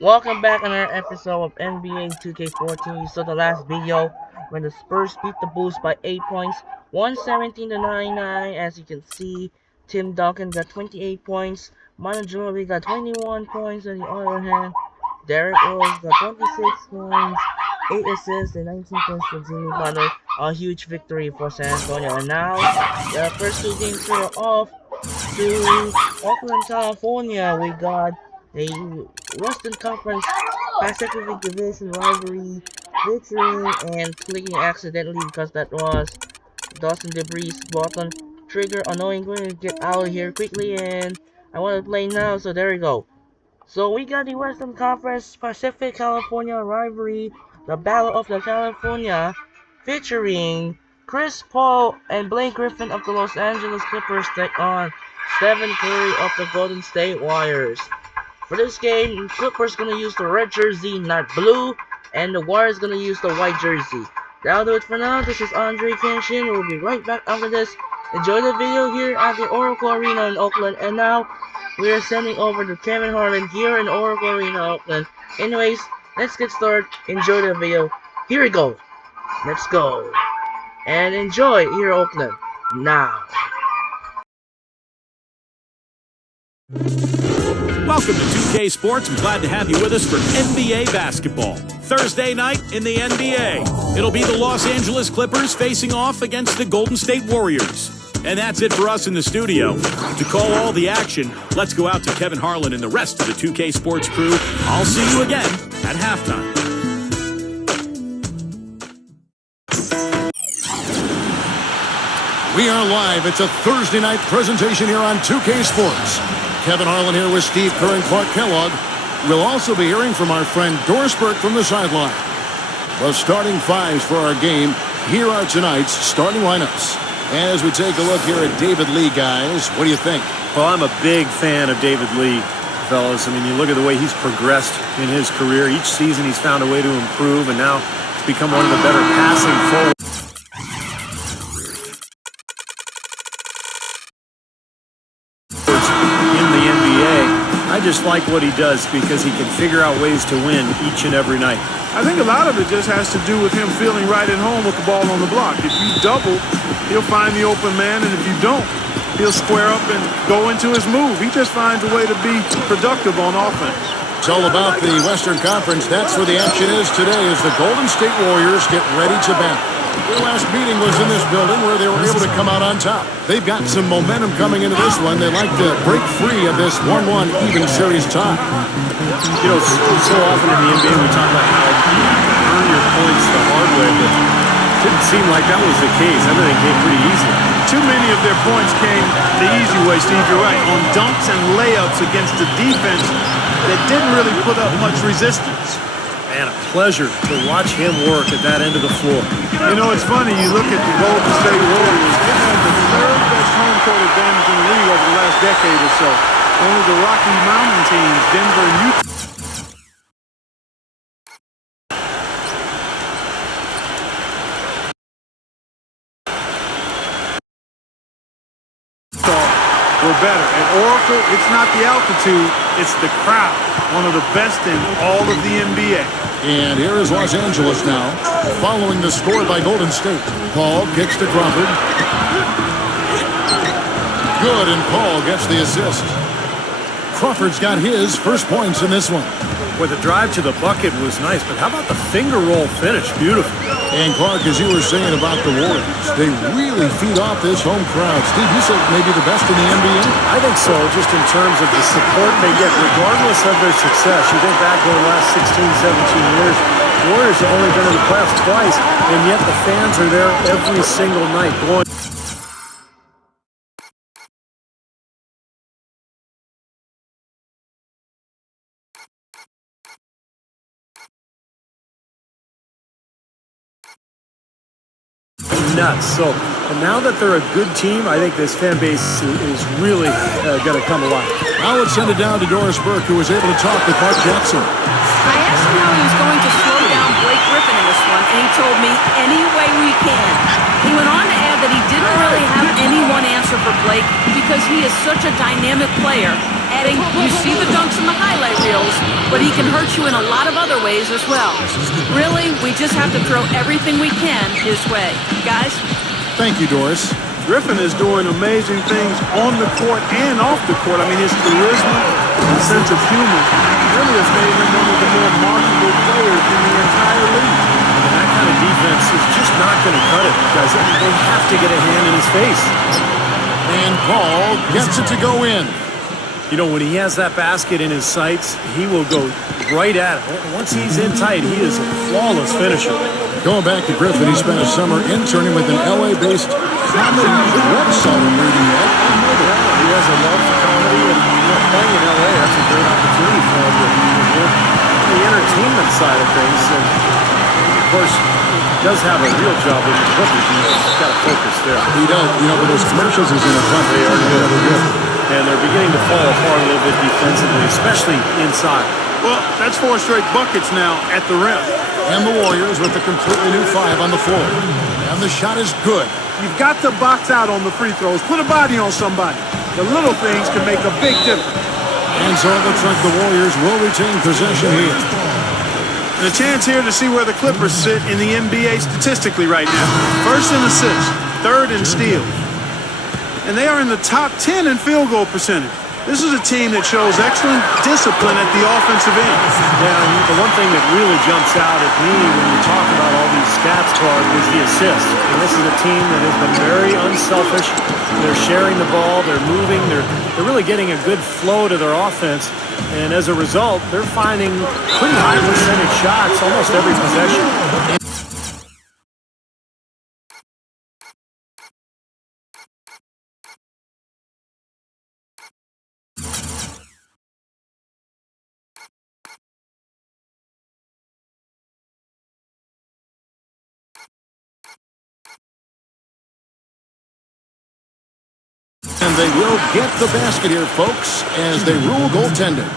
Welcome back on another episode of NBA 2K14. You saw the last video when the Spurs beat the Bulls by 8 points, 117 to 99. As you can see, Tim Duncan got 28 points, Manu Ginobili got 21 points. On the other hand, Derrick Rose got 26 points, 8 assists, and 19 points for Jimmy Butler. A huge victory for San Antonio. And now, the first two games are off to Oakland, California. We got a Western Conference Pacific Division rivalry featuring and clicking accidentally because that was Dawson Debris button trigger annoying. Going to get out of here quickly, and I want to play now, so there we go. So we got the Western Conference Pacific California rivalry, the Battle of the California, featuring Chris Paul and Blake Griffin of the Los Angeles Clippers take on Stephen Curry of the Golden State Warriors. For this game, Clippers gonna use the red jersey, not blue, and the Warriors gonna use the white jersey. That'll do it for now. This is Andre Kenshin. We'll be right back after this. Enjoy the video here at the Oracle Arena in Oakland. And now, we are sending over to Kevin Harlan here in Oracle Arena, Oakland. Anyways, let's get started. Enjoy the video. Here we go. Let's go. And enjoy here, Oakland. Now. Welcome to 2K Sports. I'm glad to have you with us for NBA basketball. Thursday night in the NBA. It'll be the Los Angeles Clippers facing off against the Golden State Warriors. And that's it for us in the studio. To call all the action, let's go out to Kevin Harlan and the rest of the 2K Sports crew. I'll see you again at halftime. We are live. It's a Thursday night presentation here on 2K Sports. Kevin Harlan here with Steve Kerr and Clark Kellogg. We'll also be hearing from our friend Doris Burke from the sideline. The starting fives for our game. Here are tonight's starting lineups. As we take a look here at David Lee, guys, what do you think? Well, I'm a big fan of David Lee, fellas. I mean, you look at the way he's progressed in his career. Each season he's found a way to improve, and now he's become one of the better passing forwards in the NBA. I just like what he does because he can figure out ways to win each and every night. I think a lot of it just has to do with him feeling right at home with the ball on the block. If you double, he'll find the open man, and if you don't, he'll square up and go into his move. He just finds a way to be productive on offense. It's all about the Western Conference. That's where the action is today as the Golden State Warriors get ready to battle. Their last meeting was in this building where they were able to come out on top. They've got some momentum coming into this one. They like to break free of this 1-1 even series tie. You know, so often in the NBA we talk about how you have to earn your points the hard way, but it didn't seem like that was the case. Everything came pretty easy. Too many of their points came the easy way, Steve. You're right. On dunks and layups against the defense that didn't really put up much resistance. Man, a pleasure to watch him work at that end of the floor. You know, it's funny. You look at the Golden State Warriors. They have the third best home court advantage in the league over the last decade or so. Only the Rocky Mountain teams, Denver and Utah, were better. At Oracle, it's not the altitude, it's the crowd. One of the best in all of the NBA. And here is Los Angeles now, following the score by Golden State. Paul kicks to Crawford. Good, and Paul gets the assist. Crawford's got his first points in this one. Well, the drive to the bucket was nice, but how about the finger roll finish? Beautiful. And Clark, as you were saying about the Warriors, they really feed off this home crowd. Steve, you said maybe the best in the NBA? I think so, just in terms of the support they get, regardless of their success. You think back over the last 16, 17 years, the Warriors have only been in the playoffs twice, and yet the fans are there every single night going. Nuts. So, and now that they're a good team, I think this fan base is really going to come alive. Now let's send it down to Doris Burke, who was able to talk with Mark Jackson. I asked him how he was going to slow down Blake Griffin in this one, and he told me any way we can. He went on to add that he didn't really have any one answer for Blake because he is such a dynamic player Eddie, you see the dunks in the highlight reels, but he can hurt you in a lot of other ways as well. Really, we just have to throw everything we can his way. Guys? Thank you, Doris. Griffin is doing amazing things on the court and off the court. I mean, his charisma and sense of humor really has made him one of the more marketable players in the entire league. And that kind of defense is just not going to cut it, guys. They have to get a hand in his face. And Paul gets it to go in. You know, when he has that basket in his sights, he will go right at it. Once he's in tight, he is a flawless finisher. Going back to Griffin, he spent a summer interning with an LA-based comedy website. I'm reading that. He has a love for comedy, and playing in LA, that's a great opportunity for him to work on the entertainment side of things. And, of course, he does have a real job with the Clippers. He's got to focus there. He does. You know, but those commercials is in the front. They are good. And they're beginning to fall apart a little bit defensively, especially inside. Well, that's 4 straight buckets now at the rim. And the Warriors with a completely new 5 on the floor. And the shot is good. You've got to box out on the free throws. Put a body on somebody. The little things can make a big difference. And so it looks like the Warriors will retain possession here. And a chance here to see where the Clippers sit in the NBA statistically right now. First in assists, third in steals. And they are in the top 10 in field goal percentage. This is a team that shows excellent discipline at the offensive end. Yeah, and the one thing that really jumps out at me when you talk about all these stats, Clark, is the assists. And this is a team that has been very unselfish. They're sharing the ball, they're moving, they're really getting a good flow to their offense. And as a result, they're finding pretty high percentage shots almost every possession. And they will get the basket here, folks, as they rule goaltending.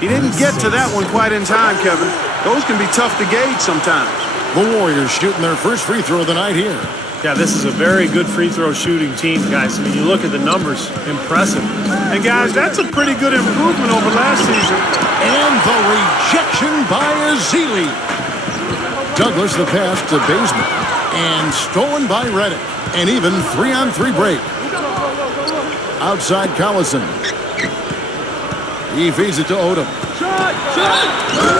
He didn't get to that one quite in time, Kevin. Those can be tough to gauge sometimes. The Warriors shooting their first free throw of the night here. Yeah, this is a very good free throw shooting team, guys. I mean, you look at the numbers, impressive. And guys, that's a pretty good improvement over last season. And the rejection by Ezeli. Douglas the pass to Bazemore. And stolen by Redick. And even 3-on-3 break. Outside Collison. He feeds it to Odom.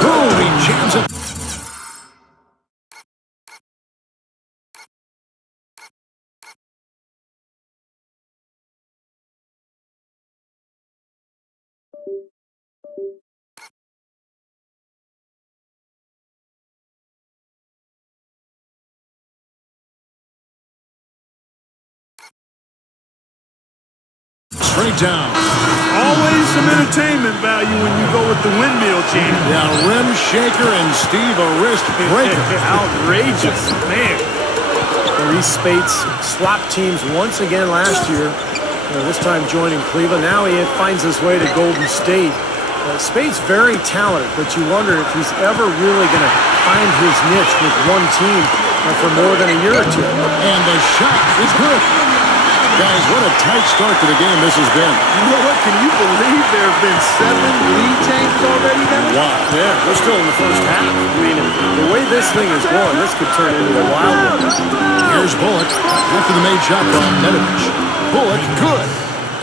Boom, he jams it. Straight down. Always some entertainment value when you go with the windmill team. Yeah, rim shaker and Steve a wrist breaker. Outrageous, man. Maurice Spates swapped teams once again last year. This time joining Cleveland. Now he finds his way to Golden State. Spates very talented, but you wonder if he's ever really going to find his niche with one team for more than a year or two. And the shot is good. Guys, what a tight start to the game this has been. You know what? Can you believe there have been 7 lead changes already now? Wow. Yeah, we're still in the first half. I mean, the way this thing is going, this could turn into a wild one. Here's Bullock after the made shot from Nedovic. Bullock, good.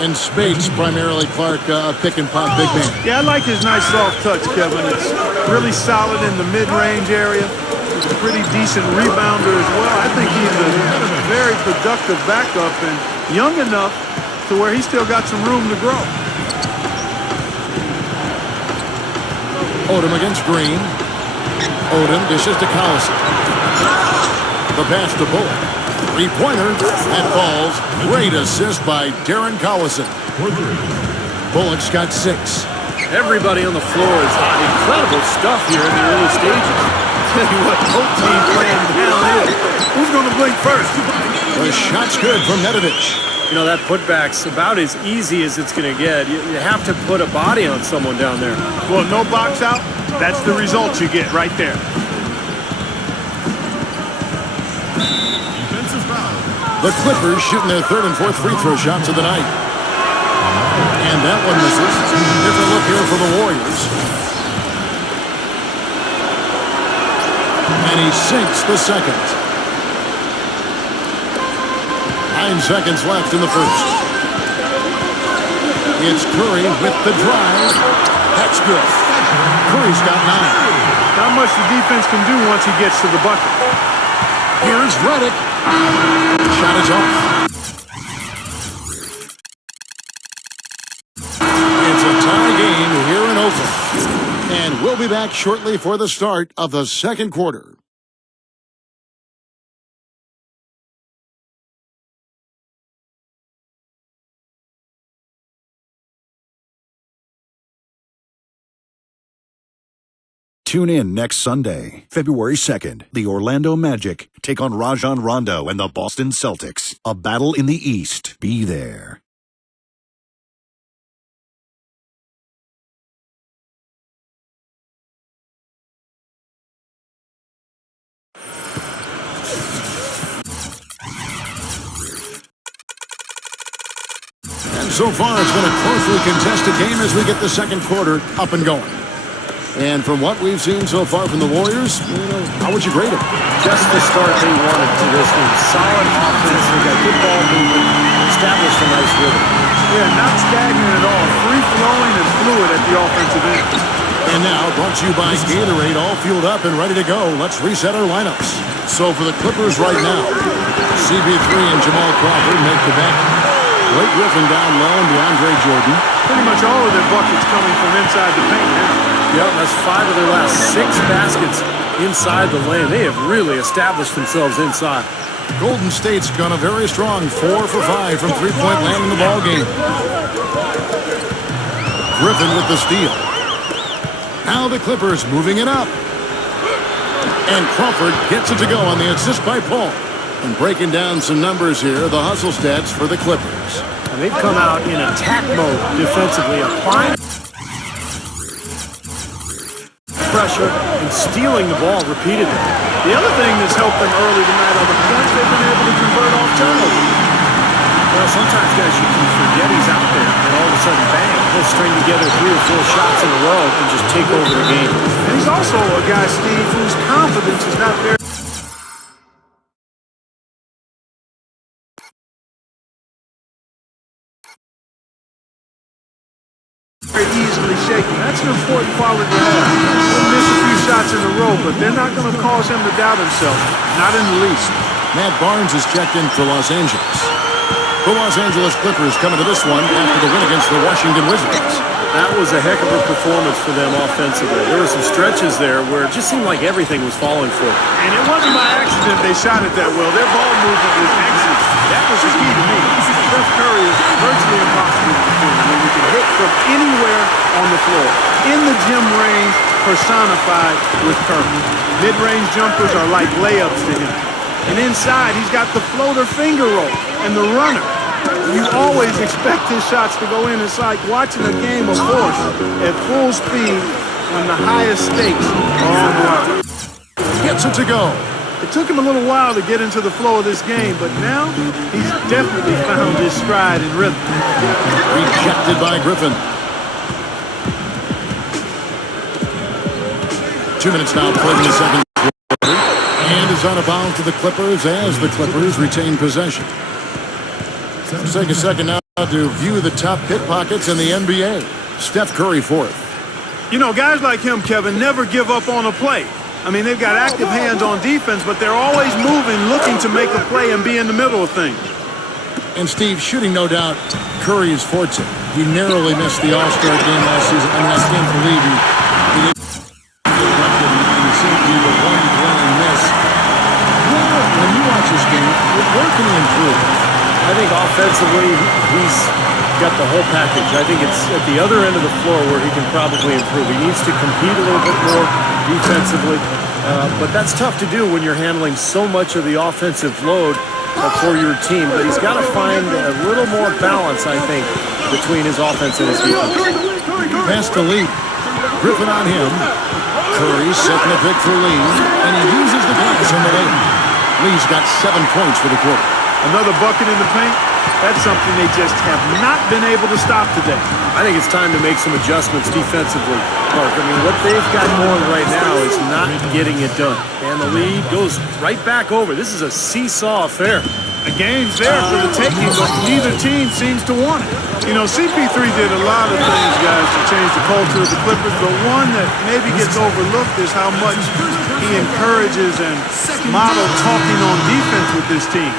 And Spates, primarily Clark, pick and pop big man. Yeah, I like his nice soft touch, Kevin. It's really solid in the mid-range area. He's a pretty decent rebounder as well. I think he's a very productive backup and young enough to where he's still got some room to grow. Odom against Green. Odom dishes to Collison. The pass to Bullock. Three-pointer. That falls. Great assist by Darren Collison. Bullock's got 6. Everybody on the floor is hot. Incredible stuff here in the early stages. Tell you what, both teams playing downhill. Who's going to blink first? The shot's good from Nedovic. You know, that putback's about as easy as it's going to get. You have to put a body on someone down there. Well, no box out. That's the result you get right there. The Clippers shooting their 3rd and 4th free throw shots of the night. And that one misses. Different look here for the Warriors. And he sinks the second. 9 seconds left in the first. It's Curry with the drive. That's good. Curry's got 9. Not much the defense can do once he gets to the bucket. Here's Redick. Shot is off. It's a tie game here in Oakland. And we'll be back shortly for the start of the second quarter. Tune in next Sunday, February 2nd. The Orlando Magic take on Rajon Rondo and the Boston Celtics. A battle in the East. Be there. And so far, it's been a closely contested game as we get the second quarter up and going. And from what we've seen so far from the Warriors, how would you grade it? Just the start they wanted to this one. Solid offense. They got good ball movement. Established a nice rhythm. Yeah, not stagnant at all. Free-flowing and fluid at the offensive end. And now, brought to you by Gatorade, all fueled up and ready to go. Let's reset our lineups. So for the Clippers right now, CP3 and Jamal Crawford make the bet. Blake Griffin down low and DeAndre Jordan. Pretty much all of their buckets coming from inside the paint now. Yep, that's 5 of their last 6 baskets inside the lane. They have really established themselves inside. Golden State's gone a very strong 4 for 5 from three-point land in the ballgame. Griffin with the steal. Now the Clippers moving it up. And Crawford gets it to go on the assist by Paul. And breaking down some numbers here, the hustle stats for the Clippers. And they've come out in attack mode defensively, applying pressure and stealing the ball repeatedly. The other thing that's helped them early tonight are the points they've been able to convert off turnovers. Well, sometimes, guys, you can forget he's out there, and all of a sudden, bang, he'll string together 3 or 4 shots in a row and just take over the game. And he's also a guy, Steve, whose confidence is not very easily shaken. That's an important quality to have. He'll miss a few shots in a row, but they're not going to cause him to doubt himself. Not in the least. Matt Barnes is checked in for Los Angeles. The Los Angeles Clippers coming to this one after the win against the Washington Wizards. That was a heck of a performance for them offensively. There were some stretches there where it just seemed like everything was falling for them. And it wasn't by accident they shot it that well. Their ball movement was excellent. That was the key to me. Steph Curry is virtually impossible to defend. I mean, you can hit from anywhere on the floor. In the gym range, personified with Curry. Mid-range jumpers are like layups to him. And inside, he's got the floater finger roll and the runner. You always expect his shots to go in. It's like watching a game of horse at full speed when the highest stakes are on the line. Gets it to go. It took him a little while to get into the flow of this game, but now he's definitely found his stride and rhythm. Rejected by Griffin. 2 minutes now played in the second quarter. And is out of bounds to the Clippers as the Clippers retain possession. Let's take a second now to view the top pickpockets in the NBA. Steph Curry fourth. You know, guys like him, Kevin, never give up on a play. I mean, they've got active hands on defense, but they're always moving, looking to make a play and be in the middle of things. And Steve, shooting no doubt Curry's forte. He narrowly missed the All-Star game last season. I mean, I can't believe he didn't he seemed to be the one glaring miss. When you watch this game, where can he improve? I think offensively, he's got the whole package. I think it's at the other end of the floor where he can probably improve. He needs to compete a little bit more defensively, but that's tough to do when you're handling so much of the offensive load for your team. But he's got to find a little more balance, I think, between his offense and his defense. Pass to Lee. Griffin on him. Curry setting a pick for Lee, and he uses the glass on the lane. Lee's got 7 points for the quarter. Another bucket in the paint. That's something they just have not been able to stop today. I think it's time to make some adjustments defensively, Mark. I mean, what they've got going right now is not getting it done. And the lead goes right back over. This is a seesaw affair. The game's there for the taking, but neither team seems to want it. You know, CP3 did a lot of things, guys, to change the culture of the Clippers, but one that maybe gets overlooked is how much he encourages and models talking on defense with this team.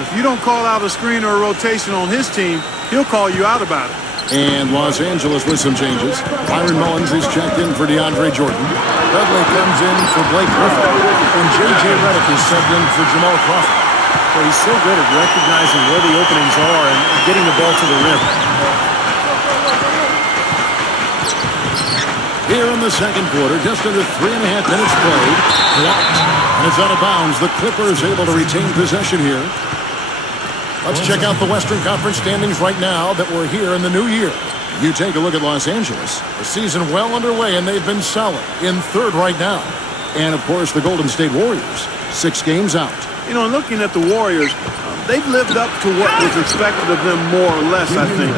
If you don't call out a screen or a rotation on his team, he'll call you out about it. And Los Angeles with some changes. Byron Mullins is checked in for DeAndre Jordan. Dudley comes in for Blake Griffin. And J.J. Redick is subbed in for Jamal Crawford. Well, he's so good at recognizing where the openings are and getting the ball to the rim. Here in the second quarter, just under 3.5 minutes played. Blocked. And it's out of bounds. The Clippers able to retain possession here. Let's check out the Western Conference standings right now that we're here in the new year. You take a look at Los Angeles. The season well underway, and they've been solid in third right now. And, of course, the Golden State Warriors, 6 games out. You know, looking at the Warriors, they've lived up to what was expected of them more or less, I think.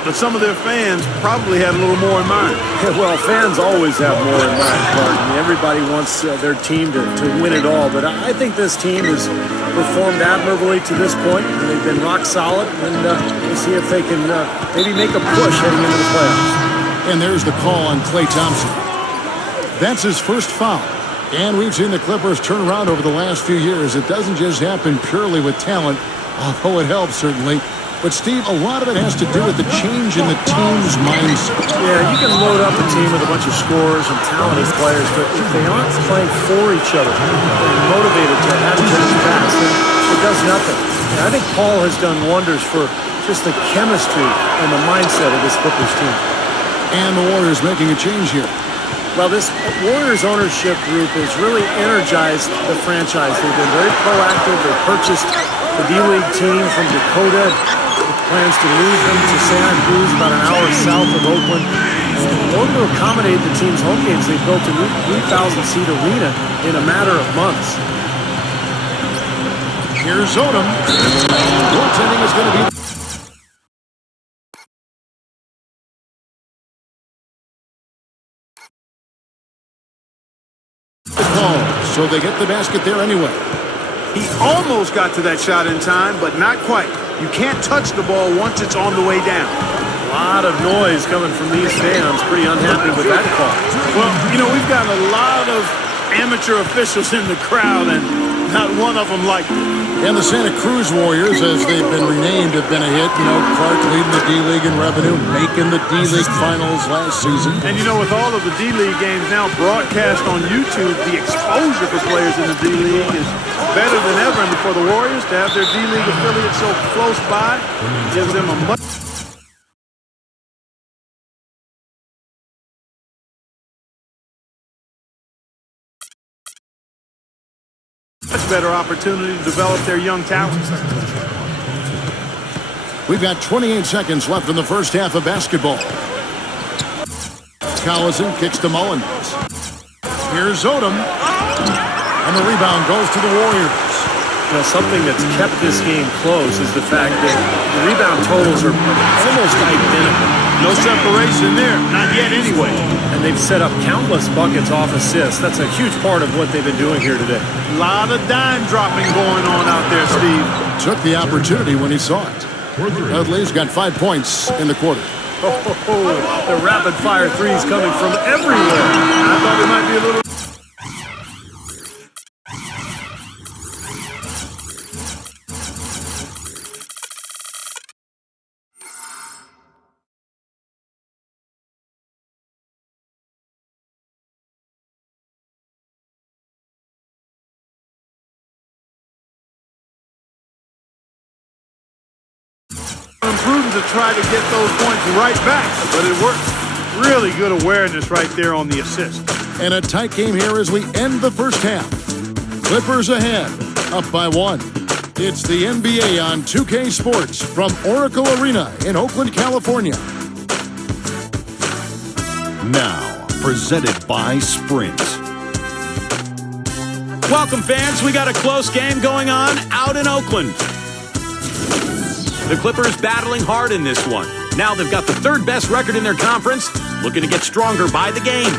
But some of their fans probably had a little more in mind. Well, fans always have more in mind, Clark. I mean, everybody wants their team to win it all. But I think this team has performed admirably to this point. They've been rock solid, and we'll see if they can maybe make a push heading into the playoffs. And there's the call on Klay Thompson. That's his first foul. And we've seen the Clippers turn around over the last few years. It doesn't just happen purely with talent, although it helps, certainly. But, Steve, a lot of it has to do with the change in the team's mindset. Yeah, you can load up a team with a bunch of scorers and talented players, but if they aren't playing for each other and motivated to have each other's backs, then it does nothing. And I think Paul has done wonders for just the chemistry and the mindset of this Clippers team. And the Warriors making a change here. Well, this Warriors ownership group has really energized the franchise. They've been very proactive. They purchased the D-League team from Dakota. Plans to move them to Santa Cruz, about an hour south of Oakland. And in order to accommodate the team's home games, they built a new 3,000-seat arena in a matter of months. Here's Odom. Goaltending is going to be... So they get the basket there anyway. He almost got to that shot in time, but not quite. You can't touch the ball once it's on the way down. A lot of noise coming from these fans. Pretty unhappy with that call. Well, you know, we've got a lot of amateur officials in the crowd, and not one of them like it. And the Santa Cruz Warriors, as they've been renamed, have been a hit. You know, Clark leading the D-League in revenue, making the D-League finals last season. And, you know, with all of the D-League games now broadcast on YouTube, the exposure for players in the D-League is better than ever. And for the Warriors to have their D-League affiliate so close by gives them a much better opportunity to develop their young talents. We've got 28 seconds left in the first half of basketball. Collison kicks to Mullins. Here's Odom. And the rebound goes to the Warriors. You know, something that's kept this game close is the fact that the rebound totals are almost identical. No separation there, not yet anyway. And they've set up countless buckets off assists. That's a huge part of what they've been doing here today. A lot of dime dropping going on out there, Steve. Took the opportunity when he saw it. Dudley's got 5 points in the quarter. The rapid-fire threes coming from everywhere. I thought it might be a little... Prudent to try to get those points right back, but it works. Really good awareness right there on the assist. And a tight game here as we end the first half. Clippers ahead, up by 1. It's the NBA on 2K Sports from Oracle Arena in Oakland, California. Now, presented by Sprint. Welcome, fans. We got a close game going on out in Oakland. The Clippers battling hard in this one. Now they've got the third best record in their conference, looking to get stronger by the game.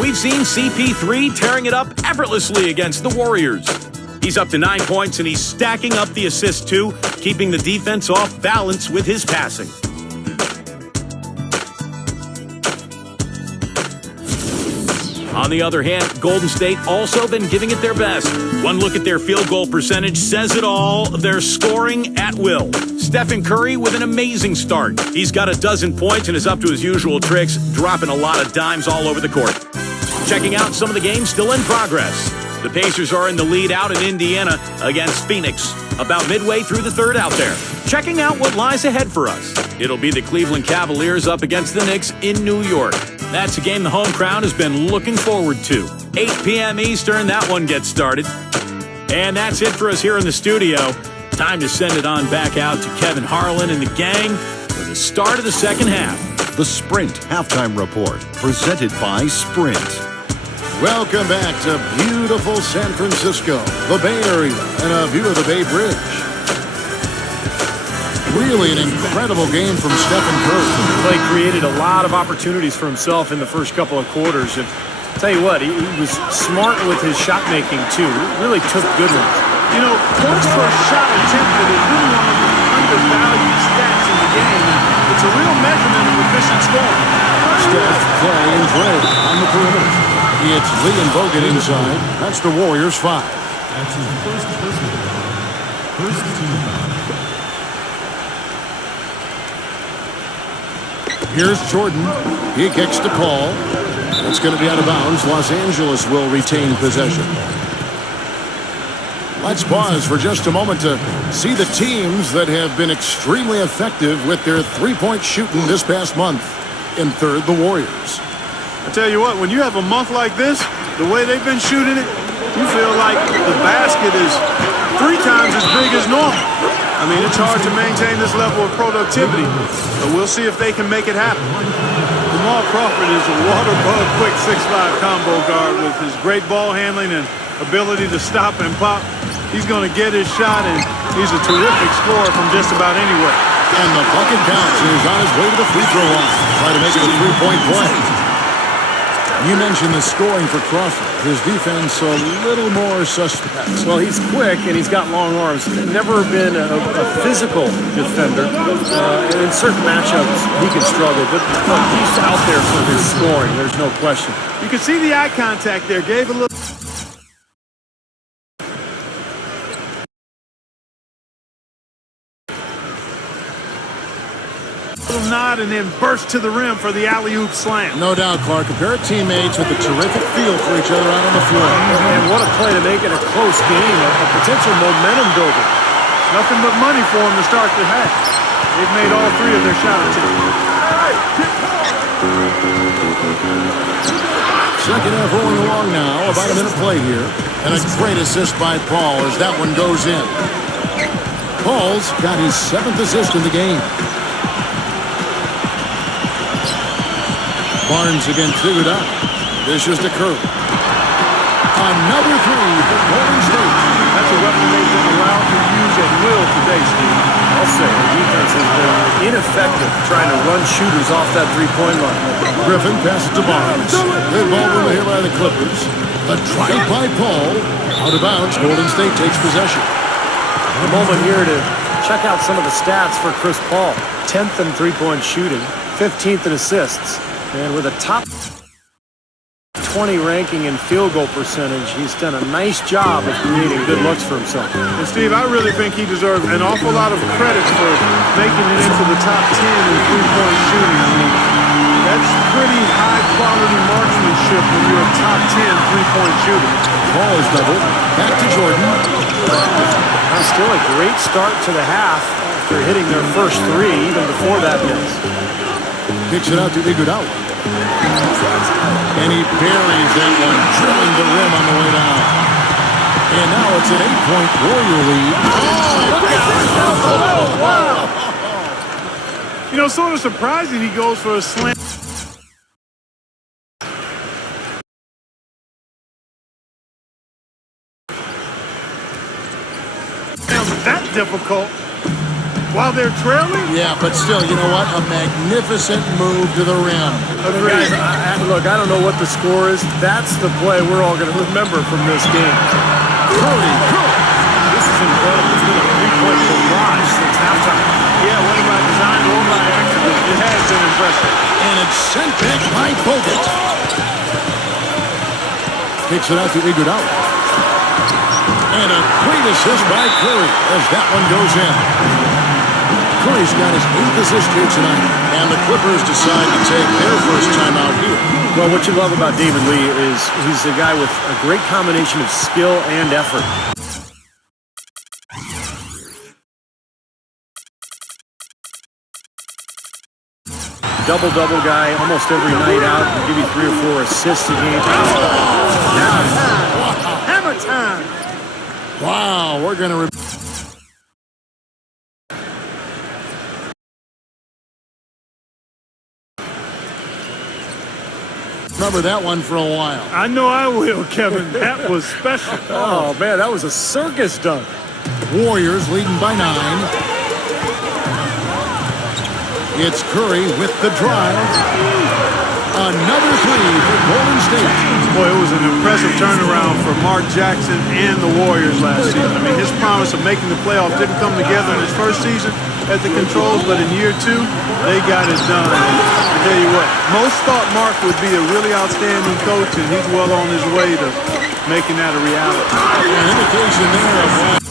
We've seen CP3 tearing it up effortlessly against the Warriors. He's up to 9 points, and he's stacking up the assists too, keeping the defense off balance with his passing. On the other hand, Golden State also been giving it their best. One look at their field goal percentage says it all. They're scoring at will. Stephen Curry with an amazing start. He's got a dozen points and is up to his usual tricks, dropping a lot of dimes all over the court. Checking out some of the games still in progress. The Pacers are in the lead out in Indiana against Phoenix, about midway through the third out there. Checking out what lies ahead for us. It'll be the Cleveland Cavaliers up against the Knicks in New York. That's a game the home crowd has been looking forward to. 8 p.m. Eastern, that one gets started. And that's it for us here in the studio. Time to send it on back out to Kevin Harlan and the gang for the start of the second half. The Sprint Halftime Report, presented by Sprint. Welcome back to beautiful San Francisco, the Bay Area, and a view of the Bay Bridge. Really an incredible game from Stephen Curry. Clay created a lot of opportunities for himself in the first couple of quarters. And I'll tell you what, he was smart with his shot making too. Really took good ones. You know, points per shot attempted is really one of the undervalued stats in the game. It's a real measurement of efficient scoring. Steph, Clay, and Dre on the perimeter. It's Lee and Bogut inside. That's the Warriors' 5. That's his first team. Here's Jordan. He kicks to Paul. It's going to be out of bounds. Los Angeles will retain possession. Let's pause for just a moment to see the teams that have been extremely effective with their three-point shooting this past month. In third, the Warriors. I tell you what, when you have a month like this, the way they've been shooting it, you feel like the basket is 3 times as big as normal. I mean, it's hard to maintain this level of productivity, but we'll see if they can make it happen. Jamal Crawford is a water-bug, quick 6'5" combo guard with his great ball handling and ability to stop and pop. He's going to get his shot, and he's a terrific scorer from just about anywhere. And the bucket counts, and he's on his way to the free throw line. Trying to make it a three-point play. You mentioned the scoring for Crawford. His defense a little more suspect. Well, he's quick and he's got long arms. Never been a physical defender. And in certain matchups, he can struggle. But look, he's out there for his scoring. There's no question. You can see the eye contact there. Gave a little nod and then burst to the rim for the alley-oop slam. No doubt, Clark. A pair of teammates with a terrific feel for each other out on the floor. And what a play to make it a close game, a potential momentum builder. Nothing but money for them to start the half. They've made all 3 of their shot attempts. Second half rolling along now. About a minute play here. And a great assist by Paul as that one goes in. Paul's got his 7th assist in the game. Barnes against Iguodala. This is to Curry. Another 3 for Golden State. That's a weapon they've been allowed to use at will today, Steve. I'll say the defense has been ineffective trying to run shooters off that three-point line. Griffin passes to Barnes. Good ball over here by the Clippers. A drive by Paul. Out of bounds. Golden State takes possession. A moment here to check out some of the stats for Chris Paul. 10th in three-point shooting, 15th in assists. And with a top 20 ranking in field goal percentage, he's done a nice job of creating good looks for himself. And Steve, I really think he deserves an awful lot of credit for making it into the top 10 in three-point shooting. I mean, that's pretty high-quality marksmanship when you're a top 10 three-point shooter. Ball is doubled. Back to Jordan. Still a great start to the half after hitting their first 3, even before that miss. Kicks it out to Iguodala. And he buries that one, drilling the rim on the way down. And now it's an 8-point Warrior lead. Oh, wow. You know, sort of surprising he goes for a slam. That difficult. while they're trailing? Yeah, but still, you know what? A magnificent move to the rim. Guys, look, I don't know what the score is. That's the play we're all going to remember from this game. Curry. This is incredible. It's been a three-point barrage since halftime. Yeah, whether by design or by accident, it has been impressive. And it's sent back by Bogut. Kicks it out to Iguodala. And a great assist by Curry as that one goes in. Curry's got his 8th assist here tonight. And the Clippers decide to take their first time out here. Well, what you love about David Lee is he's a guy with a great combination of skill and effort. Double-double guy almost every night out. He'll give you 3 or 4 assists a game. Hammer time! Wow, we're going to... remember that one for a while. I know I will, Kevin. That was special. Oh, man, that was a circus dunk. Warriors leading by 9. It's Curry with the drive. Another 3 for Golden State. Boy, it was an impressive turnaround for Mark Jackson and the Warriors last season. I mean, his promise of making the playoffs didn't come together in his first season at the Controls, but in year 2, they got it done. And I tell you what, most thought Mark would be a really outstanding coach, and he's well on his way to making that a reality. An indication there of what...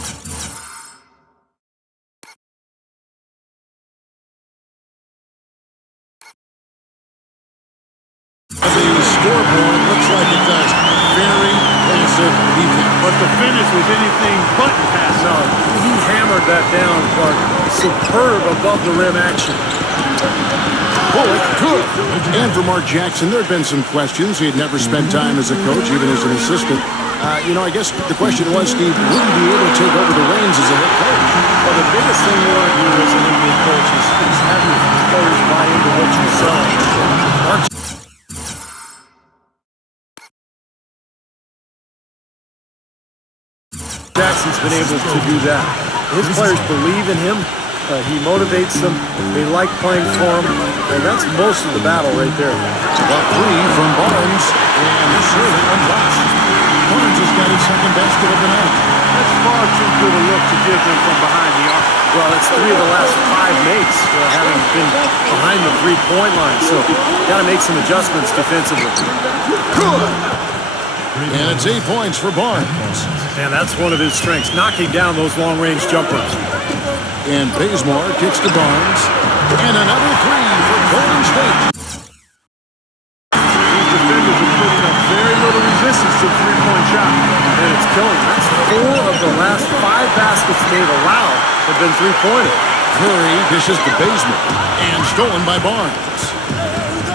scoreboard looks like it does. Very impressive defense. But the finish was anything but passive. No, he hammered that down, Clark. Superb above the rim action. Bullock good. And for Mark Jackson, there had been some questions. He had never spent time as a coach, even as an assistant. You know, I guess the question was, Steve, will he be able to take over the reins as a head coach? Well, the biggest thing you want to do as an NBA coach is have your players buy into what you're selling. Mark Jackson's been able to do that. His players believe in him. He motivates them. They like playing for him. And that's most of the battle right there. A 3 from Barnes. And this really unboxed. Barnes has got his second basket of the night. That's far too good a look to give them from behind the arc. Well, it's 3 of the last 5 makes having been behind the three-point line. So got to make some adjustments defensively. Good. And it's 8 points for Barnes. And that's one of his strengths, knocking down those long-range jumpers. And Bazemore kicks to Barnes. And another 3 for Golden State. These defenders are putting up very little resistance to the three-point shot. And it's killing. That's 4 of the last 5 baskets they've allowed have been three-pointers. Curry dishes to Bazemore. And stolen by Barnes.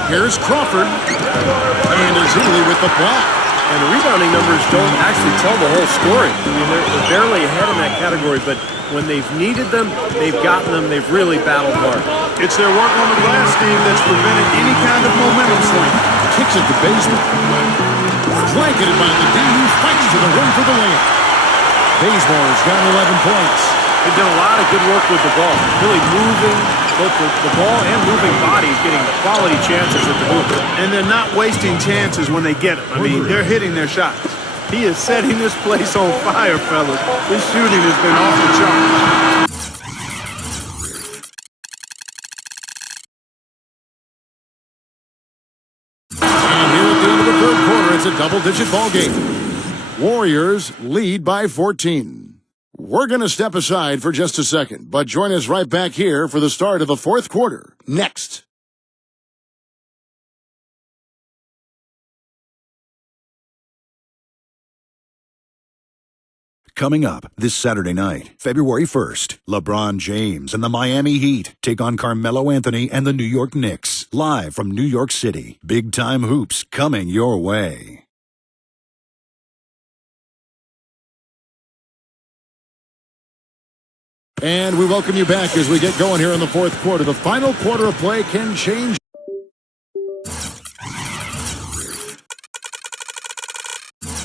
Here's Crawford. And Ezeli with the block. And the rebounding numbers don't actually tell the whole story. I mean, they're barely ahead in that category, but when they've needed them, they've gotten them. They've really battled hard. It's their work on the glass, Steve, that's prevented any kind of momentum swing. Kicks it to Bazemore. Blanketed by the D, who fights to the rim for the layup. Bazemore's got 11 points. They've done a lot of good work with the ball. Really moving both the ball and moving bodies, getting quality chances at the hoop. And they're not wasting chances when they get them. I mean, they're hitting their shots. He is setting this place on fire, fellas. His shooting has been off the charts. And here at the end of the third quarter, it's a double-digit ball game. Warriors lead by 14. We're going to step aside for just a second, but join us right back here for the start of the fourth quarter. Next. Coming up this Saturday night, February 1st, LeBron James and the Miami Heat take on Carmelo Anthony and the New York Knicks, live from New York City. Big-time hoops coming your way. And we welcome you back as we get going here in the fourth quarter. The final quarter of play can change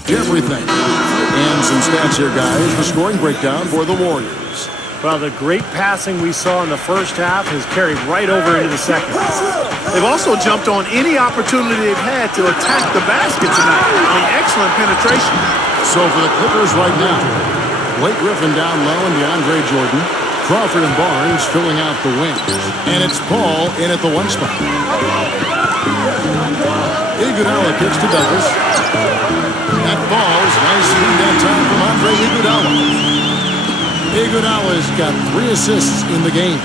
everything. And some stats here, guys. The scoring breakdown for the Warriors. Well, the great passing we saw in the first half has carried right over into the second. They've also jumped on any opportunity they've had to attack the basket tonight. I mean, excellent penetration. So for the Clippers right now, Blake Griffin down low and DeAndre Jordan. Crawford and Barnes filling out the wing. And it's Paul in at the one spot. Iguodala kicks to Douglas. That falls. Nice feed that time from Andre Iguodala. Iguodala's got 3 assists in the game.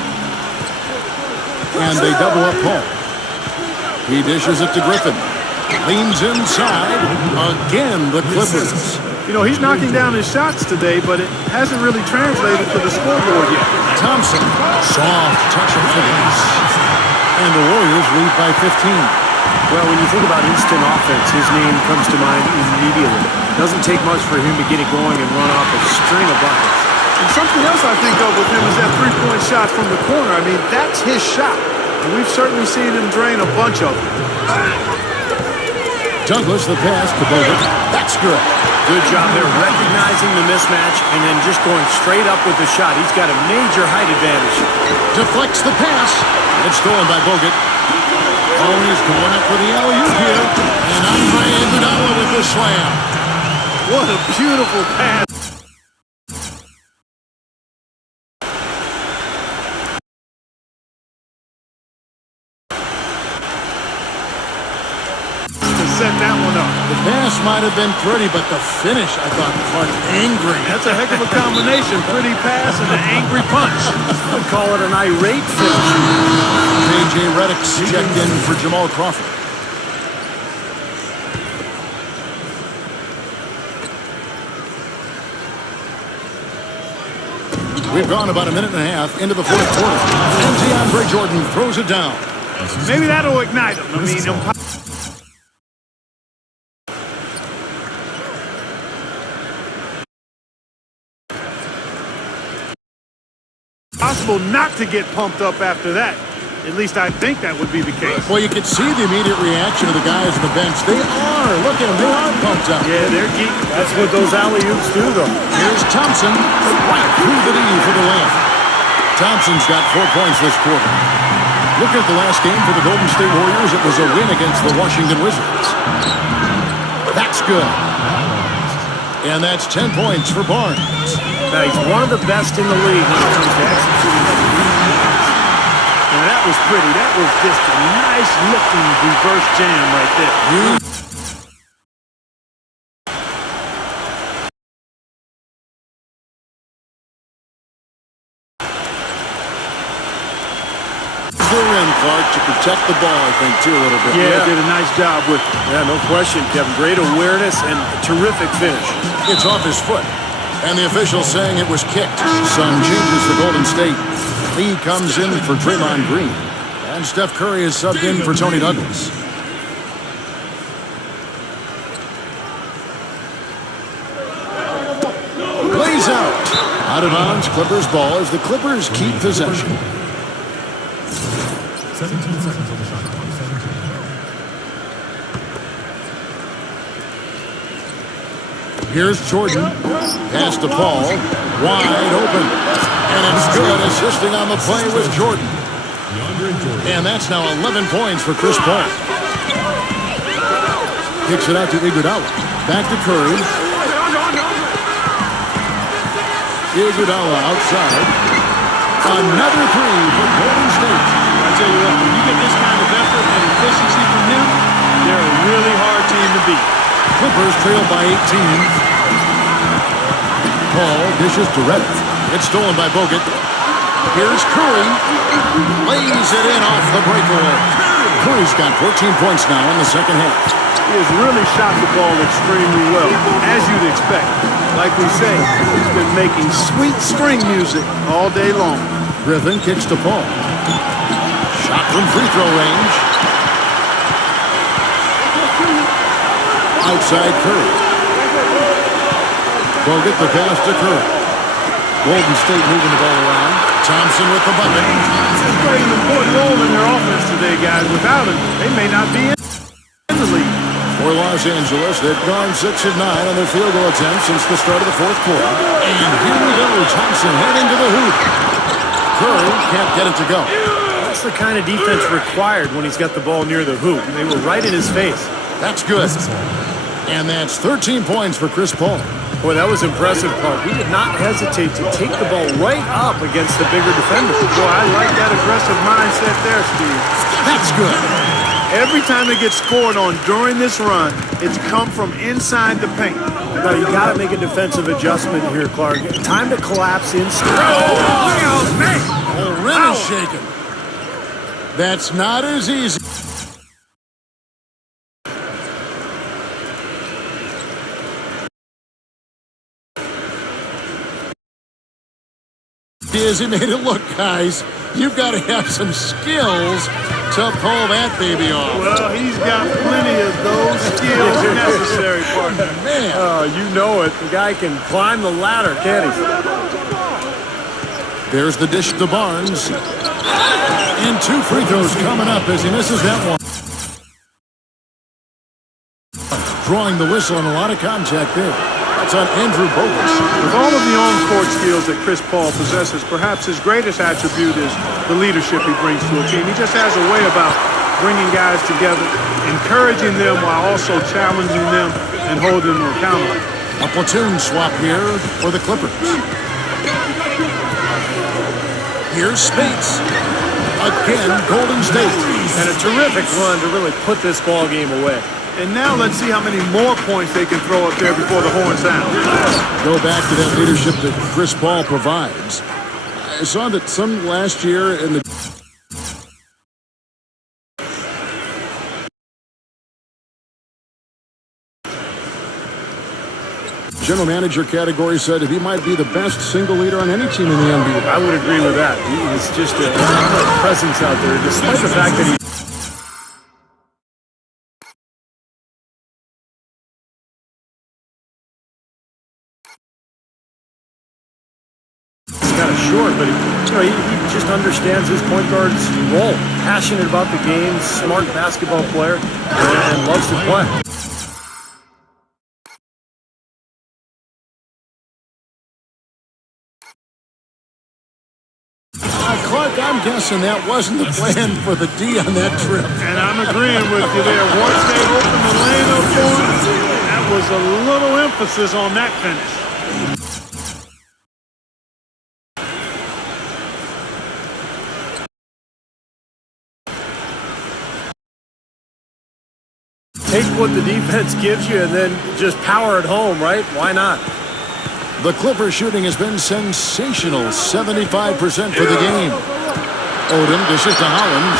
And they double up Paul. He dishes it to Griffin. Leans inside. Again, the Clippers. You know, he's knocking down his shots today, but it hasn't really translated to the scoreboard yet. Thompson. Soft touch of finesse. And the Warriors lead by 15. Well, when you think about instant offense, his name comes to mind immediately. Doesn't take much for him to get it going and run off a string of buckets. And something else I think of with him is that three-point shot from the corner. I mean, that's his shot. And we've certainly seen him drain a bunch of them. Douglas, the pass to Bogut. That's good. Good job there recognizing the mismatch and then just going straight up with the shot. He's got a major height advantage. Deflects the pass. It's stolen by Bogut. Oh, he's going up for the alley-oop here. And Andre Iguodala with the slam. What a beautiful pass. Set that one up. The pass might have been pretty, but the finish, I thought, Clark, angry. That's a heck of a combination. Pretty pass and an angry punch. I'd call it an irate finish. J.J. Redick's checked in for Jamal Crawford. We've gone about a minute and a half into the fourth quarter. And DeAndre Jordan throws it down. Maybe that'll ignite him. I mean, possible not to get pumped up after that. At least I think that would be the case. Well, you could see the immediate reaction of the guys on the bench. They are. Look at them. They are pumped up. Yeah, they're geek. That's what those alley-oops do, though. Here's Thompson. Right through the knee for the layup. Thompson's got 4 points this quarter. Look at the last game for the Golden State Warriors. It was a win against the Washington Wizards. That's good. And that's 10 points for Barnes. Now, he's one of the best in the league when it comes to executing that defense. And that was pretty. That was just a nice looking reverse jam right there. The rim, Clark, to protect the ball, I think, too, a little bit. Yeah, did a nice job with it. Yeah, no question, Kevin. Great awareness and a terrific finish. It's off his foot. And the official saying it was kicked. Some changes for Golden State. Lee comes in for Draymond Green. And Steph Curry is subbed in for Tony Douglas. Lays out. Out of bounds, Clippers ball as the Clippers keep possession. 17 seconds on the shot clock. 17. Here's Jordan. Pass to Paul. Wide open. And it's good. Assisting on the play with Jordan. And that's now 11 points for Chris Paul. Kicks it out to Iguodala. Back to Curry. Iguodala outside. Another three for Golden State. I tell you what, when you get this kind of effort and efficiency from him, they're a really hard team to beat. Clippers trail by 18. Paul dishes to Redick. It's stolen by Bogut. Here's Curry. Lays it in off the breakaway. Curry's got 14 points now in the second half. He has really shot the ball extremely well, as you'd expect. Like we say, he's been making sweet string music all day long. Griffin kicks to Paul. Shot from free throw range. Outside Curry. Bogut the pass to Curry. Golden State moving the ball around. Thompson with the bucket. This has played an important role in their offense today, guys. Without him, they may not be in the league. For Los Angeles, they've gone 6 of 9 on their field goal attempts since the start of the fourth quarter. And here we go. Thompson heading to the hoop. Curry can't get it to go. That's the kind of defense required when he's got the ball near the hoop. They were right in his face. That's good. And that's 13 points for Chris Paul. Boy, that was impressive, Clark. He did not hesitate to take the ball right up against the bigger defender. Boy, I like that aggressive mindset there, Steve. That's good. Every time they get scored on during this run, it's come from inside the paint. Now, you got to make a defensive adjustment here, Clark. Time to collapse inside. The rim is shaken. That's not as easy. As he made it look, guys, you've got to have some skills to pull that baby off. Well, he's got plenty of those skills necessary, partner. Man. Oh, you know it. The guy can climb the ladder, can't he? There's the dish to Barnes. And 2 free throws coming up as he misses that one. Drawing the whistle and a lot of contact there. That's on Andrew Bogus. With all of the on-court skills that Chris Paul possesses, perhaps his greatest attribute is the leadership he brings to a team. He just has a way about bringing guys together, encouraging them while also challenging them and holding them accountable. A platoon swap here for the Clippers. Here's Spates. Again, Golden State. And a terrific run to really put this ball game away. And now let's see how many more points they can throw up there before the horn sounds. Go back to that leadership that Chris Paul provides. I saw that some last year in the general manager category said that he might be the best single leader on any team in the NBA. I would agree with that. He's just a presence out there, despite the fact that he kind of short, but he just understands his point guard's role. Passionate about the game, smart basketball player, and loves to play. Clark, I'm guessing that wasn't the plan for the D on that trip. And I'm agreeing with you there. Once they opened the lane up for him, that was a little emphasis on that finish. Take what the defense gives you and then just power it home, right? Why not? The Clippers shooting has been sensational, 75% for the game. Odom dishes to Hollins.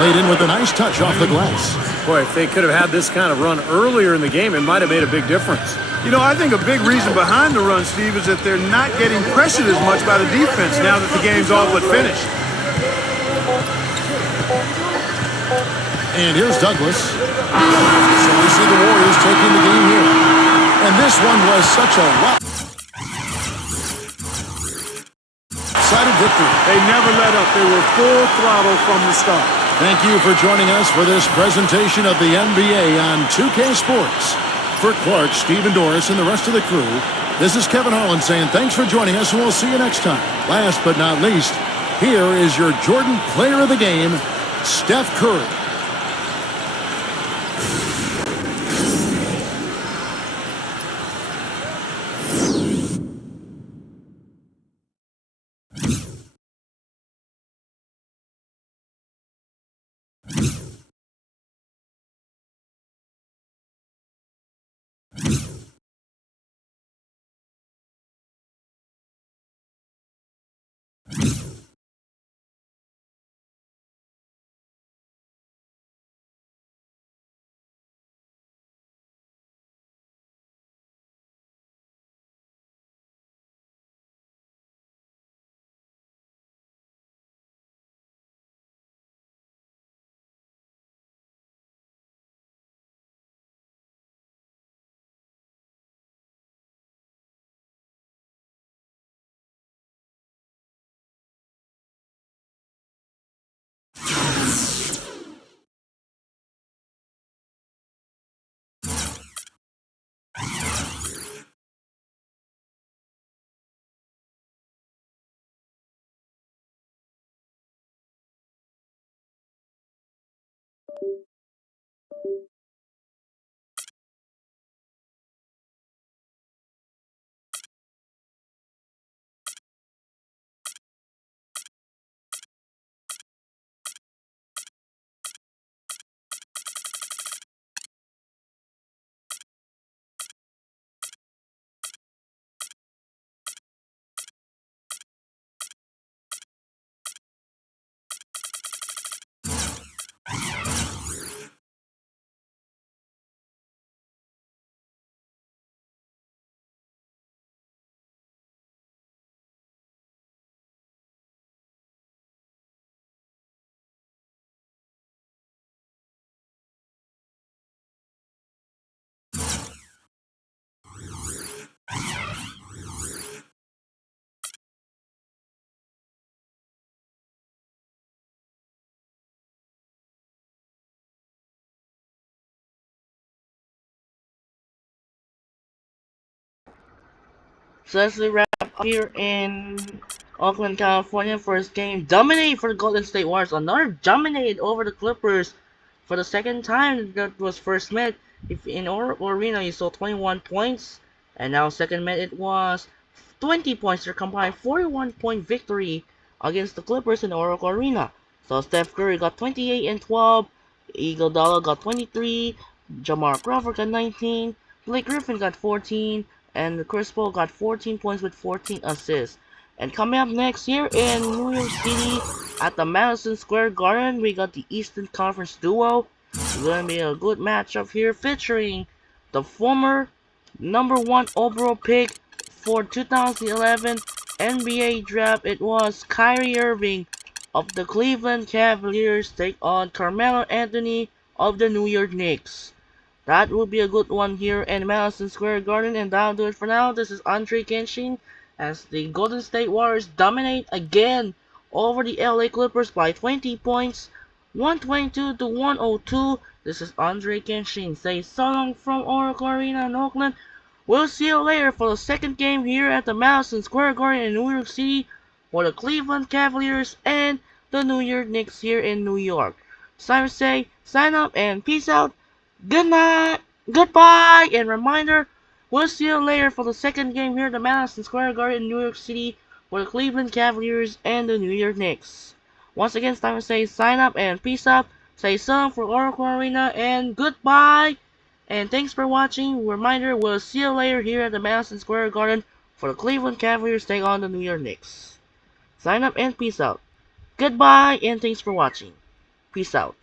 Played in with a nice touch off the glass. Boy, if they could have had this kind of run earlier in the game, it might have made a big difference. You know, I think a big reason behind the run, Steve, is that they're not getting pressured as much by the defense now that the game's all but finished. And here's Douglas. So we see the Warriors taking the game here. And this one was such a lopsided victory. They never let up. They were full throttle from the start. Thank you for joining us for this presentation of the NBA on 2K Sports. For Clark, Steve, and Doris, and the rest of the crew, this is Kevin Harlan saying thanks for joining us, and we'll see you next time. Last but not least, here is your Jordan Player of the Game, Steph Curry. So let's wrap up here in Oakland, California. First game, dominate for the Golden State Warriors. Another dominate over the Clippers for the second time that was first met. If in Oracle Arena you saw 21 points, and now second met it was 20 points. Their combined 41-point victory against the Clippers in Oracle Arena. So Steph Curry got 28 and 12, Iguodala got 23, Jamal Crawford got 19, Blake Griffin got 14, and Chris Paul got 14 points with 14 assists. And coming up next here in New York City at the Madison Square Garden, we got the Eastern Conference duo. It's going to be a good matchup here featuring the former #1 overall pick for 2011 NBA draft. It was Kyrie Irving of the Cleveland Cavaliers take on Carmelo Anthony of the New York Knicks. That will be a good one here in Madison Square Garden, and that'll do it for now. This is Andre Kenshin as the Golden State Warriors dominate again over the LA Clippers by 20 points, 122 to 102. This is Andre Kenshin. Say so long from Oracle Arena in Oakland. We'll see you later for the second game here at the Madison Square Garden in New York City for the Cleveland Cavaliers and the New York Knicks here in New York. It's time to say sign up and peace out. Good night, goodbye, and reminder, we'll see you later for the second game here at the Madison Square Garden in New York City for the Cleveland Cavaliers and the New York Knicks. Once again, it's time to say sign up and peace out. Say so for Oracle Arena and goodbye. And thanks for watching. Reminder, we'll see you later here at the Madison Square Garden for the Cleveland Cavaliers take on the New York Knicks. Sign up and peace out. Goodbye and thanks for watching. Peace out.